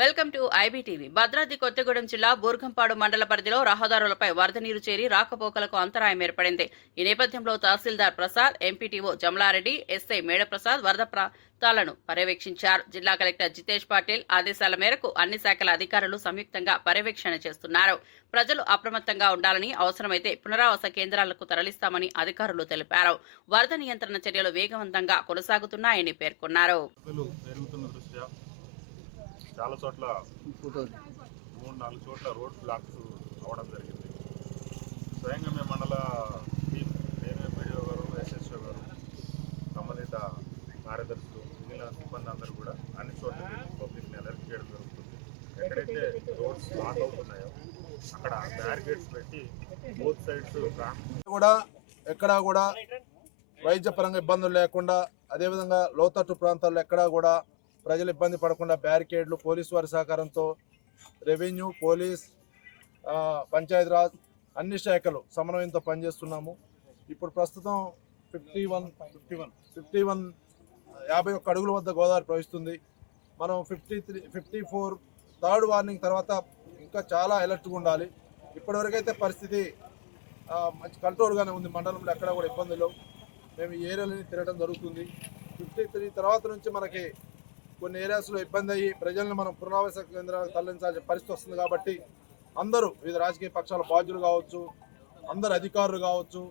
Welcome to IBTV. Bhadradri Kothagudem జిల్లా బూర్గంపాడు మండల పరిధిలో రహదారులపై వరద నీరు చేరి రాకపోకలకు అంతరాయం ఏర్పడింది. ఈ నేపథ్యంలో తహసీల్దార్ ప్రసాద్, ఎంపీటీఓ జమలారెడ్డి, ఎస్ఐ మేడప్రసాద్ వరద ప్రాంతాలను పర్యవేక్షించారు. జిల్లా కలెక్టర్ జితేష్ పాటిల్ ఆదేశాల మేరకు అన్ని శాఖల అధికారులు సంయుక్తంగా పర్యవేక్షణ చేస్తున్నారు. ప్రజలు అప్రమత్తంగా ఉండాలని, అవసరమైతే పునరావాస కేంద్రాలకు తరలిస్తామని అధికారులు తెలిపారు. వరద నియంత్రణ చర్యలు వేగవంతంగా కొనసాగుతున్నాయని పేర్కొన్నారు. చాలా చోట్ల 3-4 చోట్ల రోడ్ బ్లాక్స్ అవడం జరిగింది. స్వయంగా మేము మండల టీం, నేను ఎంపీడీఓ గారు, ఎస్ఎస్ఓ గారు, సంబంధిత కార్యదర్శులు, మిగిలిన సిబ్బంది అందరూ కూడా అన్ని చోట్ల పబ్లిక్ని అలర్ట్ చేయడం జరుగుతుంది. ఎక్కడైతే రోడ్స్ బ్లాక్ అవుతున్నాయో అక్కడ బ్యారికేడ్స్ పెట్టి బోత్ సైడ్స్ కూడా ఎక్కడా కూడా వైద్యపరంగా ఇబ్బందులు లేకుండా, అదేవిధంగా లోతట్టు ప్రాంతాల్లో ఎక్కడా కూడా ప్రజలు ఇబ్బంది పడకుండా బ్యారికేడ్లు, పోలీసు వారి సహకారంతో రెవెన్యూ, పోలీస్, పంచాయతీరాజ్ అన్ని శాఖలు సమన్వయంతో పనిచేస్తున్నాము. ఇప్పుడు ప్రస్తుతం 51 అడుగుల వద్ద గోదావరి ప్రవహిస్తుంది. మనం 54 థర్డ్ వార్నింగ్ తర్వాత ఇంకా చాలా అలర్ట్గా ఉండాలి. ఇప్పటివరకైతే పరిస్థితి మంచి కంట్రోల్గానే ఉంది. మండలంలో ఎక్కడా కూడా ఇబ్బందులు. మేము ఈ ఏరియాలని తిరగడం జరుగుతుంది. 53 తర్వాత నుంచి మనకి కొన్ని ఏరియాస్లో ఇబ్బంది అయ్యి ప్రజలను మనం పునరావాస కేంద్రాలకు తరలించాల్సిన పరిస్థితి వస్తుంది. కాబట్టి అందరూ వివిధ రాజకీయ పక్షాల బాధ్యులు కావచ్చు, అందరు అధికారులు కావచ్చు,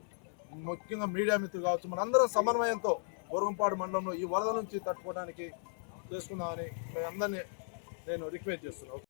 ముఖ్యంగా మీడియా మిత్రులు కావచ్చు, మనందరం సమన్వయంతో బూర్గంపాడు మండలంలో ఈ వరద నుంచి తట్టుకోవడానికి చేసుకుందామని అందరినీ నేను రిక్వెస్ట్ చేస్తున్నాను.